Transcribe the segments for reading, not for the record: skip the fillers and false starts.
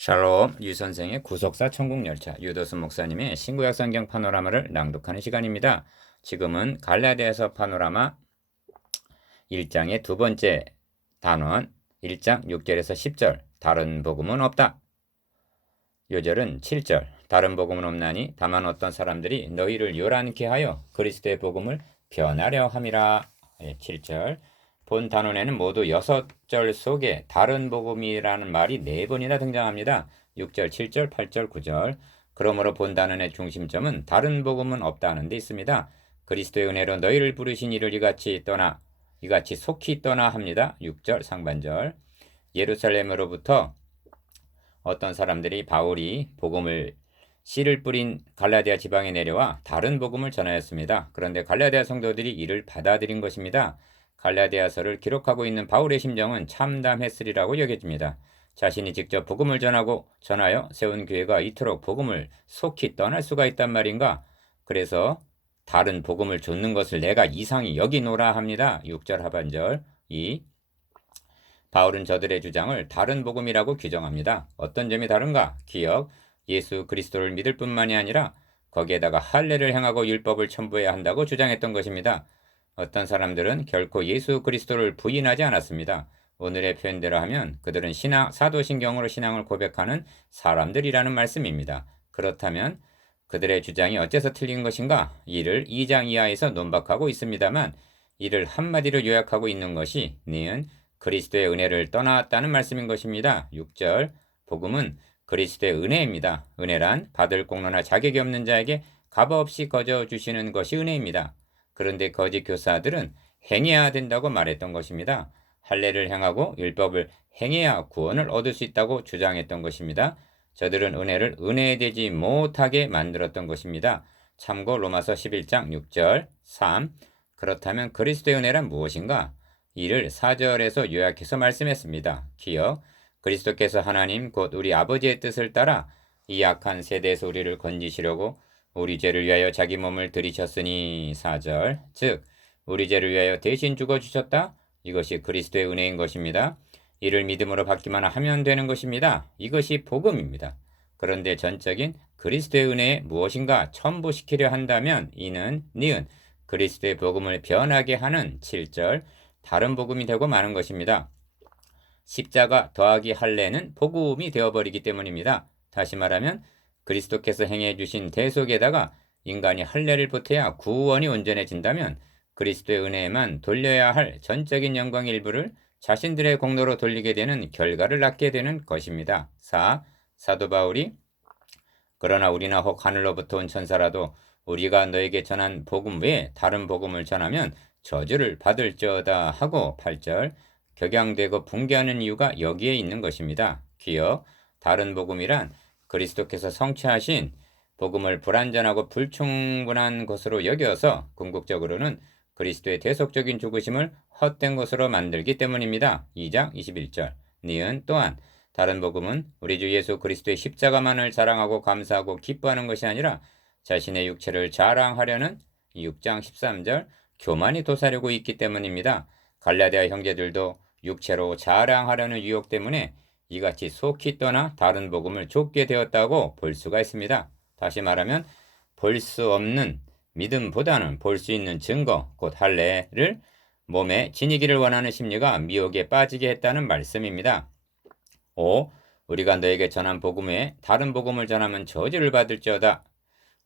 샬롬 유선생의 구속사 천국열차 유도수 목사님의 신구약 성경 파노라마를 낭독하는 시간입니다. 지금은 갈라디아서 파노라마 1장의 두 번째 단원 1장 6절에서 10절 다른 복음은 없다. 요절은 7절 다른 복음은 없나니 다만 어떤 사람들이 너희를 요란케 하여 그리스도의 복음을 변하려 함이라. 7절 본 단원에는 모두 6절 속에 다른 복음이라는 말이 4번이나 등장합니다. 6절, 7절, 8절, 9절. 그러므로 본 단원의 중심점은 다른 복음은 없다는 데 있습니다. 그리스도의 은혜로 너희를 부르신 이를 이같이 속히 떠나 합니다. 6절 상반절. 예루살렘으로부터 어떤 사람들이 바울이 복음을 씨를 뿌린 갈라디아 지방에 내려와 다른 복음을 전하였습니다. 그런데 갈라디아 성도들이 이를 받아들인 것입니다. 갈라디아서를 기록하고 있는 바울의 심정은 참담했으리라고 여겨집니다. 자신이 직접 복음을 전하여 세운 교회가 이토록 복음을 속히 떠날 수가 있단 말인가? 그래서 다른 복음을 좇는 것을 내가 이상히 여기노라 합니다. 6절 하반절. 2. 바울은 저들의 주장을 다른 복음이라고 규정합니다. 어떤 점이 다른가? 기억, 예수 그리스도를 믿을 뿐만이 아니라 거기에다가 할례를 행하고 율법을 첨부해야 한다고 주장했던 것입니다. 어떤 사람들은 결코 예수 그리스도를 부인하지 않았습니다. 오늘의 표현대로 하면 그들은 사도신경으로 신앙을 고백하는 사람들이라는 말씀입니다. 그렇다면 그들의 주장이 어째서 틀린 것인가? 이를 2장 이하에서 논박하고 있습니다만 이를 한마디로 요약하고 있는 것이 니은 그리스도의 은혜를 떠나왔다는 말씀인 것입니다. 6절 복음은 그리스도의 은혜입니다. 은혜란 받을 공로나 자격이 없는 자에게 값없이 거저 주시는 것이 은혜입니다. 그런데 거짓 교사들은 행해야 된다고 말했던 것입니다. 할례를 행하고 율법을 행해야 구원을 얻을 수 있다고 주장했던 것입니다. 저들은 은혜를 은혜되지 못하게 만들었던 것입니다. 참고 로마서 11장 6절 3. 그렇다면 그리스도의 은혜란 무엇인가? 이를 4절에서 요약해서 말씀했습니다. 기억, 그리스도께서 하나님 곧 우리 아버지의 뜻을 따라 이 악한 세대에서 우리를 건지시려고 우리 죄를 위하여 자기 몸을 들이셨으니 4절 즉 우리 죄를 위하여 대신 죽어주셨다. 이것이 그리스도의 은혜인 것입니다. 이를 믿음으로 받기만 하면 되는 것입니다. 이것이 복음입니다. 그런데 전적인 그리스도의 은혜에 무엇인가 첨부시키려 한다면 이는 니은 그리스도의 복음을 변하게 하는 7절 다른 복음이 되고 마는 것입니다. 십자가 더하기 할례는 복음이 되어버리기 때문입니다. 다시 말하면 그리스도께서 행해 주신 대속에다가 인간이 할례를 보태야 구원이 온전해진다면 그리스도의 은혜에만 돌려야 할 전적인 영광의 일부를 자신들의 공로로 돌리게 되는 결과를 낳게 되는 것입니다. 4. 사도 바울이 그러나 우리나 혹 하늘로부터 온 천사라도 우리가 너에게 전한 복음 외에 다른 복음을 전하면 저주를 받을지어다 하고 8절 격양되고 붕괴하는 이유가 여기에 있는 것입니다. 기억, 다른 복음이란 그리스도께서 성취하신 복음을 불완전하고 불충분한 것으로 여겨서 궁극적으로는 그리스도의 대속적인 죽으심을 헛된 것으로 만들기 때문입니다. 2장 21절 니은 또한 다른 복음은 우리 주 예수 그리스도의 십자가만을 자랑하고 감사하고 기뻐하는 것이 아니라 자신의 육체를 자랑하려는 6장 13절 교만이 도사리고 있기 때문입니다. 갈라디아 형제들도 육체로 자랑하려는 유혹 때문에 이같이 속히 떠나 다른 복음을 좇게 되었다고 볼 수가 있습니다. 다시 말하면 볼 수 없는 믿음보다는 볼 수 있는 증거, 곧 할례를 몸에 지니기를 원하는 심리가 미혹에 빠지게 했다는 말씀입니다. 5. 우리가 너에게 전한 복음 외에 다른 복음을 전하면 저주를 받을지어다.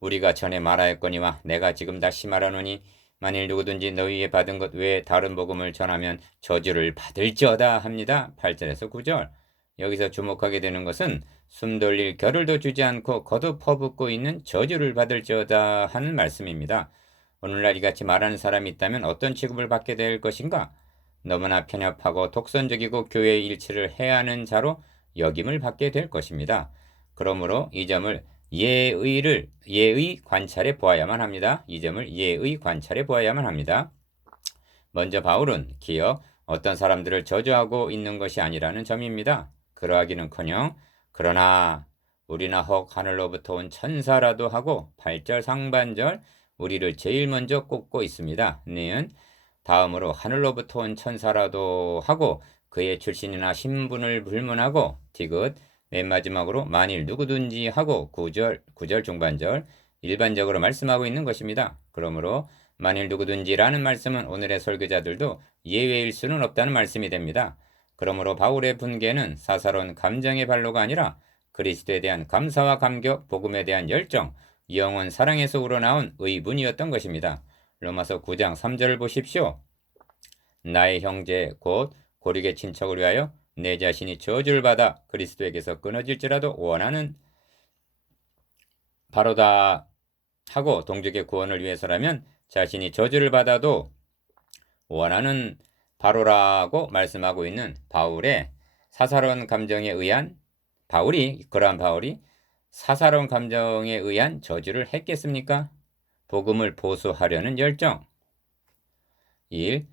우리가 전에 말하였거니와 내가 지금 다시 말하노니 만일 누구든지 너희의 받은 것 외에 다른 복음을 전하면 저주를 받을지어다 합니다. 8절에서 9절. 여기서 주목하게 되는 것은 숨 돌릴 겨를도 주지 않고 거듭 퍼붓고 있는 저주를 받을지어다 하는 말씀입니다. 오늘날 이같이 말하는 사람이 있다면 어떤 취급을 받게 될 것인가? 너무나 편협하고 독선적이고 교회의 일치를 해하는 자로 여김을 받게 될 것입니다. 그러므로 이 점을 예의 관찰해 보아야만 합니다. 이 점을 예의 관찰해 보아야만 합니다. 먼저 바울은 기억 어떤 사람들을 저주하고 있는 것이 아니라는 점입니다. 그러하기는커녕 그러나 우리나 혹 하늘로부터 온 천사라도 하고 8절 상반절 우리를 제일 먼저 꼽고 있습니다. 니은 다음으로 하늘로부터 온 천사라도 하고 그의 출신이나 신분을 불문하고 디귿 맨 마지막으로 만일 누구든지 하고 구절 중반절 일반적으로 말씀하고 있는 것입니다. 그러므로 만일 누구든지라는 말씀은 오늘의 설교자들도 예외일 수는 없다는 말씀이 됩니다. 그러므로 바울의 분개는 사사로운 감정의 발로가 아니라 그리스도에 대한 감사와 감격, 복음에 대한 열정, 영원 사랑에서 우러나온 의분이었던 것입니다. 로마서 9장 3절을 보십시오. 나의 형제 곧 고륙의 친척을 위하여 내 자신이 저주를 받아 그리스도에게서 끊어질지라도 원하는 바로다 하고 동족의 구원을 위해서라면 자신이 저주를 받아도 원하는 바로라고 말씀하고 있는 바울의 사사로운 감정에 의한 그러한 바울이 사사로운 감정에 의한 저주를 했겠습니까? 복음을 보수하려는 열정. 1.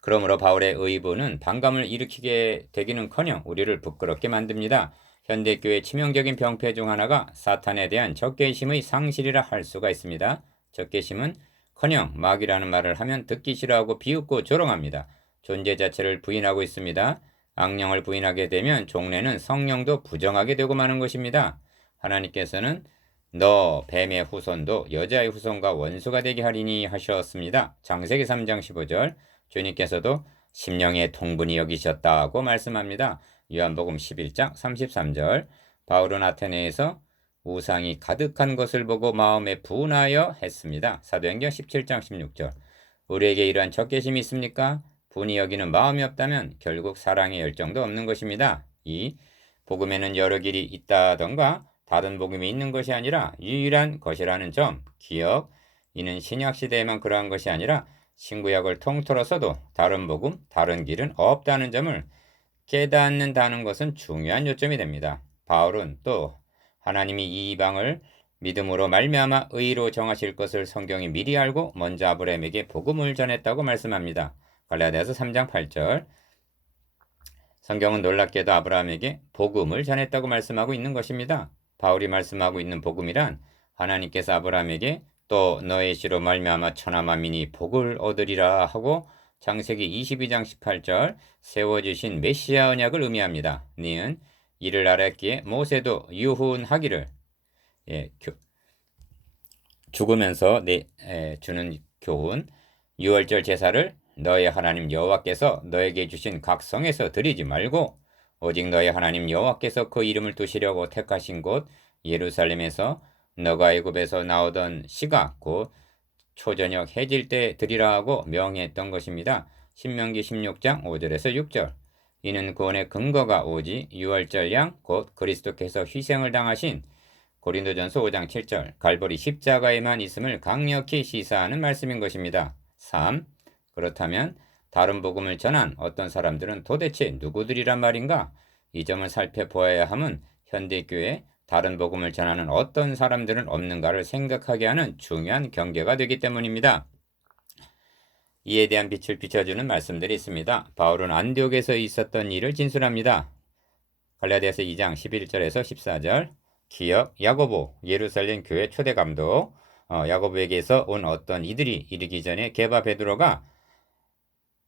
그러므로 바울의 의분은 반감을 일으키게 되기는커녕 우리를 부끄럽게 만듭니다. 현대교회의 치명적인 병폐 중 하나가 사탄에 대한 적개심의 상실이라 할 수가 있습니다. 적개심은 커녕 마귀라는 말을 하면 듣기 싫어하고 비웃고 조롱합니다. 존재 자체를 부인하고 있습니다. 악령을 부인하게 되면 종래는 성령도 부정하게 되고 마는 것입니다. 하나님께서는 너 뱀의 후손도 여자의 후손과 원수가 되게 하리니 하셨습니다. 창세기 3장 15절. 주님께서도 심령의 통분이 여기셨다고 말씀합니다. 요한복음 11장 33절. 바울은 아테네에서 우상이 가득한 것을 보고 마음에 분하여 했습니다. 사도행전 17장 16절. 우리에게 이러한 적개심이 있습니까? 분이 여기는 마음이 없다면 결국 사랑의 열정도 없는 것입니다. 2. 복음에는 여러 길이 있다던가 다른 복음이 있는 것이 아니라 유일한 것이라는 점 기억. 이는 신약시대에만 그러한 것이 아니라 신구약을 통틀어서도 다른 복음, 다른 길은 없다는 점을 깨닫는다는 것은 중요한 요점이 됩니다. 바울은 또 하나님이 이방을 믿음으로 말미암아 의로 정하실 것을 성경이 미리 알고 먼저 아브라함에게 복음을 전했다고 말씀합니다. 갈라디아서 3장 8절. 성경은 놀랍게도 아브라함에게 복음을 전했다고 말씀하고 있는 것입니다. 바울이 말씀하고 있는 복음이란 하나님께서 아브라함에게 또 너의 씨로 말미암아 천하 만민이 복을 얻으리라 하고 창세기 22장 18절 세워주신 메시아 언약을 의미합니다. 니은 이를 알았기에 모세도 유훈하기를 죽으면서 주는 교훈 유월절 제사를 너의 하나님 여호와께서 너에게 주신 각 성에서 드리지 말고 오직 너의 하나님 여호와께서 그 이름을 두시려고 택하신 곳 예루살렘에서 너가 애굽에서 나오던 시가 곧 초저녁 해질 때 드리라 하고 명했던 것입니다. 신명기 16장 5절에서 6절. 이는 구원의 근거가 오직 유월절 양 곧 그리스도께서 희생을 당하신 고린도전서 5장 7절 갈보리 십자가에만 있음을 강력히 시사하는 말씀인 것입니다. 3. 그렇다면 다른 복음을 전한 어떤 사람들은 도대체 누구들이란 말인가? 이 점을 살펴보아야 함은 현대교회 다른 복음을 전하는 어떤 사람들은 없는가를 생각하게 하는 중요한 경계가 되기 때문입니다. 이에 대한 빛을 비춰주는 말씀들이 있습니다. 바울은 안디옥에서 있었던 일을 진술합니다. 갈라디아서 2장 11절에서 14절 기억 야고보 예루살렘 교회 초대 감독 야고보에게서 온 어떤 이들이 이르기 전에 게바 베드로가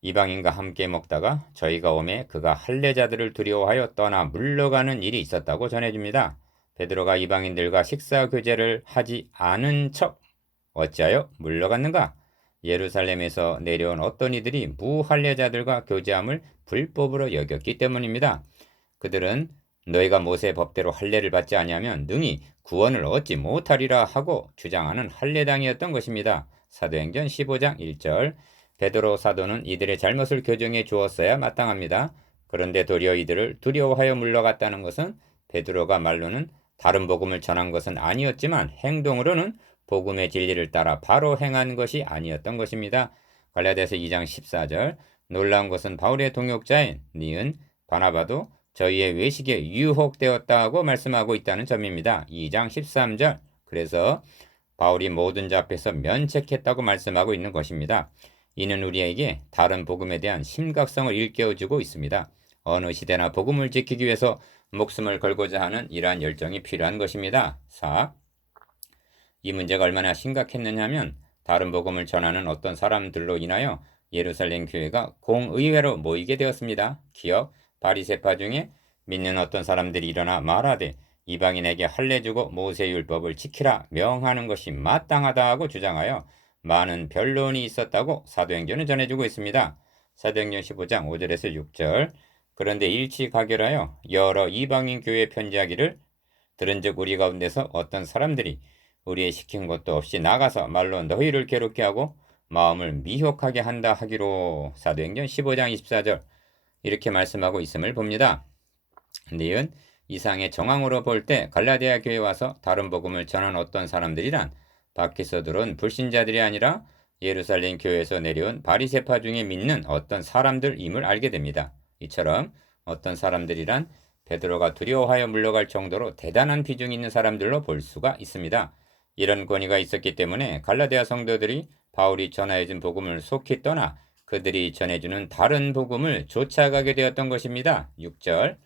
이방인과 함께 먹다가 저희가 오매 그가 할례자들을 두려워하여 떠나 물러가는 일이 있었다고 전해줍니다. 베드로가 이방인들과 식사 교제를 하지 않은 척 어찌하여 물러갔는가? 예루살렘에서 내려온 어떤 이들이 무할례자들과 교제함을 불법으로 여겼기 때문입니다. 그들은 너희가 모세 법대로 할례를 받지 아니하면 능히 구원을 얻지 못하리라 하고 주장하는 할례당이었던 것입니다. 사도행전 15장 1절. 베드로 사도는 이들의 잘못을 교정해 주었어야 마땅합니다. 그런데 도리어 이들을 두려워하여 물러갔다는 것은 베드로가 말로는 다른 복음을 전한 것은 아니었지만 행동으로는 복음의 진리를 따라 바로 행한 것이 아니었던 것입니다. 갈라디아서 2장 14절. 놀라운 것은 바울의 동역자인 니은 바나바도 저희의 외식에 유혹되었다고 말씀하고 있다는 점입니다. 2장 13절. 그래서 바울이 모든 자 앞에서 면책했다고 말씀하고 있는 것입니다. 이는 우리에게 다른 복음에 대한 심각성을 일깨워주고 있습니다. 어느 시대나 복음을 지키기 위해서 목숨을 걸고자 하는 이러한 열정이 필요한 것입니다. 4. 이 문제가 얼마나 심각했느냐면 다른 복음을 전하는 어떤 사람들로 인하여 예루살렘 교회가 공의회로 모이게 되었습니다. 기억 바리새파 중에 믿는 어떤 사람들이 일어나 말하되 이방인에게 할례 주고 모세율법을 지키라 명하는 것이 마땅하다 하고 주장하여 많은 변론이 있었다고 사도행전은 전해주고 있습니다. 사도행전 15장 5절에서 6절. 그런데 일치 가결하여 여러 이방인 교회에 편지하기를 들은즉 우리 가운데서 어떤 사람들이 우리의 시킨 것도 없이 나가서 말로 너희를 괴롭게 하고 마음을 미혹하게 한다 하기로. 사도행전 15장 24절 이렇게 말씀하고 있음을 봅니다. 니은 이상의 정황으로 볼 때 갈라디아 교회에 와서 다른 복음을 전한 어떤 사람들이란 밖에서 들어온 불신자들이 아니라 예루살렘 교회에서 내려온 바리새파 중에 믿는 어떤 사람들임을 알게 됩니다. 이처럼 어떤 사람들이란 베드로가 두려워하여 물러갈 정도로 대단한 비중이 있는 사람들로 볼 수가 있습니다. 이런 권위가 있었기 때문에 갈라디아 성도들이 바울이 전하여준 복음을 속히 떠나 그들이 전해주는 다른 복음을 쫓아가게 되었던 것입니다. 6절.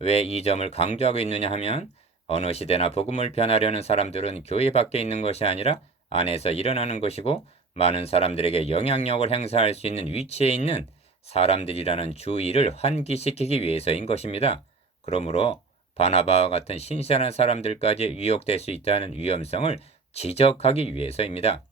왜 이 점을 강조하고 있느냐 하면 어느 시대나 복음을 변하려는 사람들은 교회 밖에 있는 것이 아니라 안에서 일어나는 것이고 많은 사람들에게 영향력을 행사할 수 있는 위치에 있는 사람들이라는 주의를 환기시키기 위해서인 것입니다. 그러므로 바나바와 같은 신선한 사람들까지 유혹될 수 있다는 위험성을 지적하기 위해서입니다.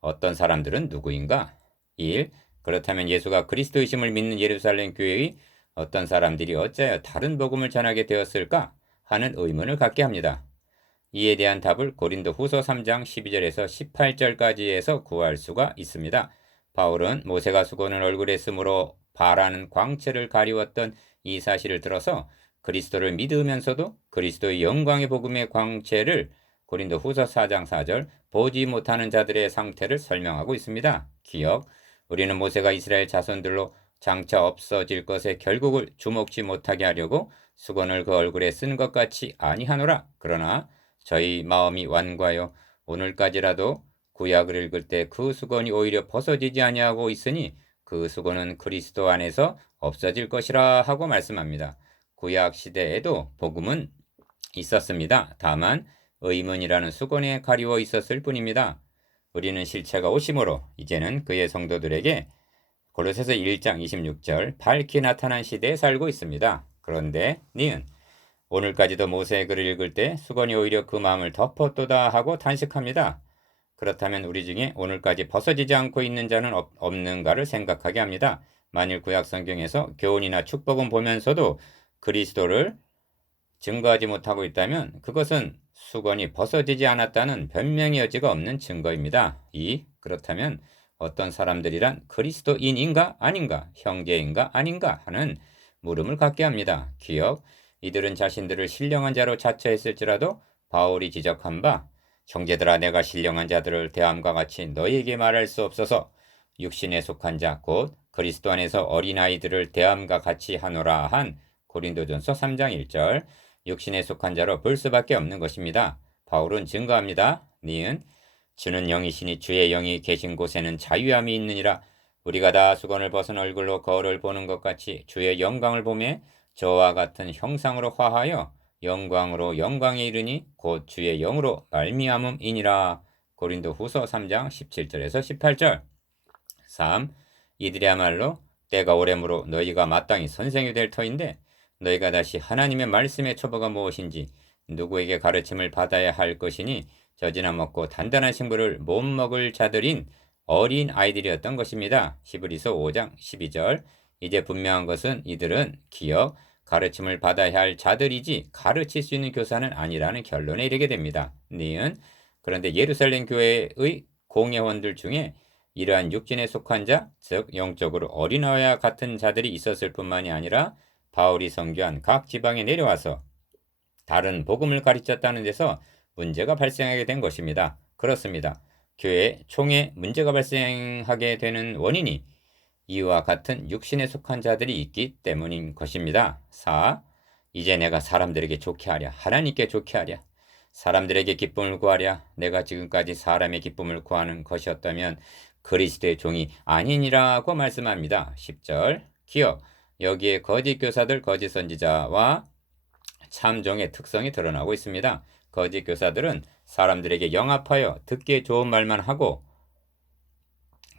어떤 사람들은 누구인가? 1. 그렇다면 예수가 그리스도이심을 믿는 예루살렘 교회의 어떤 사람들이 어찌하여 다른 복음을 전하게 되었을까 하는 의문을 갖게 합니다. 이에 대한 답을 고린도 후서 3장 12절에서 18절까지에서 구할 수가 있습니다. 바울은 모세가 수건을 얼굴에 쓰므로 바라는 광채를 가리웠던 이 사실을 들어서 그리스도를 믿으면서도 그리스도의 영광의 복음의 광채를 고린도 후서 4장 4절 보지 못하는 자들의 상태를 설명하고 있습니다. 기억, 우리는 모세가 이스라엘 자손들로 장차 없어질 것에 결국을 주목지 못하게 하려고 수건을 그 얼굴에 쓴 것 같이 아니하노라. 그러나 저희 마음이 완고하여 오늘까지라도 구약을 읽을 때 그 수건이 오히려 벗어지지 아니하고 있으니 그 수건은 그리스도 안에서 없어질 것이라 하고 말씀합니다. 구약 시대에도 복음은 있었습니다. 다만 의문이라는 수건에 가리워 있었을 뿐입니다. 우리는 실체가 오심으로 이제는 그의 성도들에게 골로새서 1장 26절 밝히 나타난 시대에 살고 있습니다. 그런데 니은 오늘까지도 모세의 글을 읽을 때 수건이 오히려 그 마음을 덮었도다 하고 탄식합니다. 그렇다면 우리 중에 오늘까지 벗어지지 않고 있는 자는 없는가를 생각하게 합니다. 만일 구약 성경에서 교훈이나 축복은 보면서도 그리스도를 증거하지 못하고 있다면 그것은 수건이 벗어지지 않았다는 변명의 여지가 없는 증거입니다. 2. 그렇다면 어떤 사람들이란 그리스도인인가 아닌가, 형제인가 아닌가 하는 물음을 갖게 합니다. 기억, 이들은 자신들을 신령한 자로 자처했을지라도 바울이 지적한 바 형제들아 내가 신령한 자들을 대함과 같이 너희에게 말할 수 없어서 육신에 속한 자 곧 그리스도 안에서 어린아이들을 대함과 같이 하노라 한 고린도전서 3장 1절 육신에 속한 자로 볼 수밖에 없는 것입니다. 바울은 증거합니다. 니은 주는 영이시니 주의 영이 계신 곳에는 자유함이 있느니라. 우리가 다 수건을 벗은 얼굴로 거울을 보는 것 같이 주의 영광을 보매 저와 같은 형상으로 화하여 영광으로 영광에 이르니 곧 주의 영으로 말미암음이니라. 고린도 후서 3장 17절에서 18절. 3. 이들이야말로 때가 오래므로 너희가 마땅히 선생이 될 터인데 너희가 다시 하나님의 말씀의 초보가 무엇인지 누구에게 가르침을 받아야 할 것이니 젖이나 먹고 단단한 식물을 못 먹을 자들인 어린 아이들이었던 것입니다. 히브리서 5장 12절. 이제 분명한 것은 이들은 기억, 가르침을 받아야 할 자들이지 가르칠 수 있는 교사는 아니라는 결론에 이르게 됩니다. 니은 그런데 예루살렘 교회의 공예원들 중에 이러한 육신에 속한 자, 즉 영적으로 어린아이와 같은 자들이 있었을 뿐만이 아니라 바울이 선교한 각 지방에 내려와서 다른 복음을 가르쳤다는 데서 문제가 발생하게 된 것입니다. 그렇습니다. 교회 총에 문제가 발생하게 되는 원인이 이와 같은 육신에 속한 자들이 있기 때문인 것입니다. 4. 이제 내가 사람들에게 좋게 하랴 하나님께 좋게 하랴 사람들에게 기쁨을 구하랴 내가 지금까지 사람의 기쁨을 구하는 것이었다면 그리스도의 종이 아니니라고 말씀합니다. 10절 기억 여기에 거짓 교사들 거짓 선지자와 참종의 특성이 드러나고 있습니다. 거짓 교사들은 사람들에게 영합하여 듣기에 좋은 말만 하고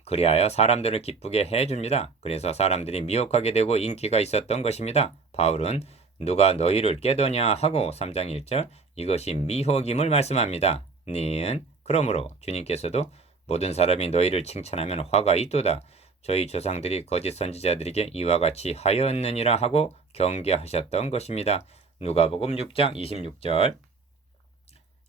그리하여 사람들을 기쁘게 해줍니다. 그래서 사람들이 미혹하게 되고 인기가 있었던 것입니다. 바울은 누가 너희를 깨더냐 하고 3장 1절 이것이 미혹임을 말씀합니다. 니은 그러므로 주님께서도 모든 사람이 너희를 칭찬하면 화가 있도다. 저희 조상들이 거짓 선지자들에게 이와 같이 하였느니라 하고 경계하셨던 것입니다. 누가복음 6장 26절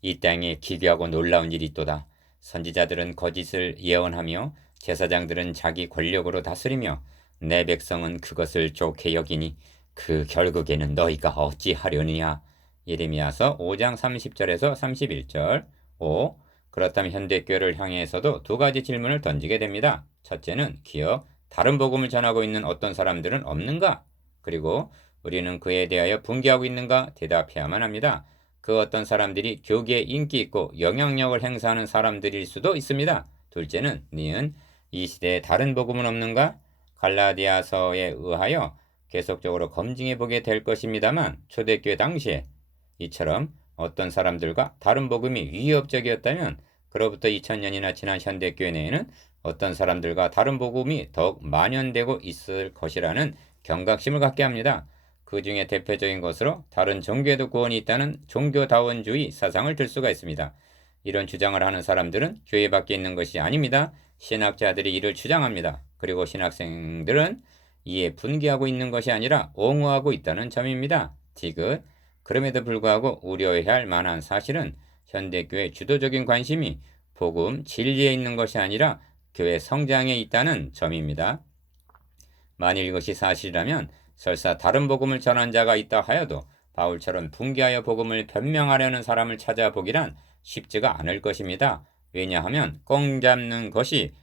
이 땅에 기괴하고 놀라운 일이 있도다. 선지자들은 거짓을 예언하며 제사장들은 자기 권력으로 다스리며 내 백성은 그것을 좋게 여기니 그 결국에는 너희가 어찌하려느냐. 예레미야서 5장 30절에서 31절 5. 그렇다면 현대교회를 향해서도 두 가지 질문을 던지게 됩니다. 첫째는 기어 다른 복음을 전하고 있는 어떤 사람들은 없는가? 그리고 우리는 그에 대하여 분개하고 있는가? 대답해야만 합니다. 그 어떤 사람들이 교계에 인기 있고 영향력을 행사하는 사람들일 수도 있습니다. 둘째는 니은 이 시대에 다른 복음은 없는가? 갈라디아서에 의하여 계속적으로 검증해 보게 될 것입니다만 초대교회 당시에 이처럼 어떤 사람들과 다른 복음이 위협적이었다면 그로부터 2000년이나 지난 현대교회 내에는 어떤 사람들과 다른 복음이 더욱 만연되고 있을 것이라는 경각심을 갖게 합니다. 그 중에 대표적인 것으로 다른 종교에도 구원이 있다는 종교다원주의 사상을 들 수가 있습니다. 이런 주장을 하는 사람들은 교회 밖에 있는 것이 아닙니다. 신학자들이 이를 주장합니다. 그리고 신학생들은 이에 분개하고 있는 것이 아니라 옹호하고 있다는 점입니다. 디귿 그럼에도 불구하고 우려해야 할 만한 사실은 현대교회의 주도적인 관심이 복음, 진리에 있는 것이 아니라 교회 성장에 있다는 점입니다. 만일 이것이 사실이라면 설사 다른 복음을 전한 자가 있다 하여도 바울처럼 분개하여 복음을 변명하려는 사람을 찾아보기란 쉽지가 않을 것입니다. 왜냐하면 꽁 잡는 것이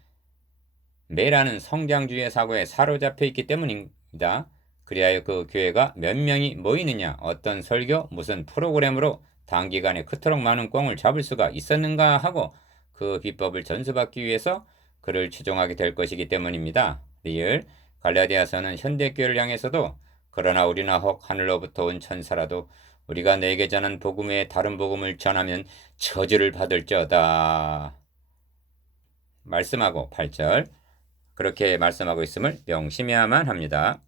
매라는 성장주의 사고에 사로잡혀 있기 때문입니다. 그리하여 그 교회가 몇 명이 모이느냐, 어떤 설교, 무슨 프로그램으로 단기간에 그토록 많은 꽁을 잡을 수가 있었는가 하고 그 비법을 전수받기 위해서 그를 추종하게 될 것이기 때문입니다. 리을 갈라디아서는 현대교회를 향해서도 그러나 우리나 혹 하늘로부터 온 천사라도 우리가 내게 전한 복음 외에 다른 복음을 전하면 저주를 받을지어다 말씀하고 8절 그렇게 말씀하고 있음을 명심해야만 합니다.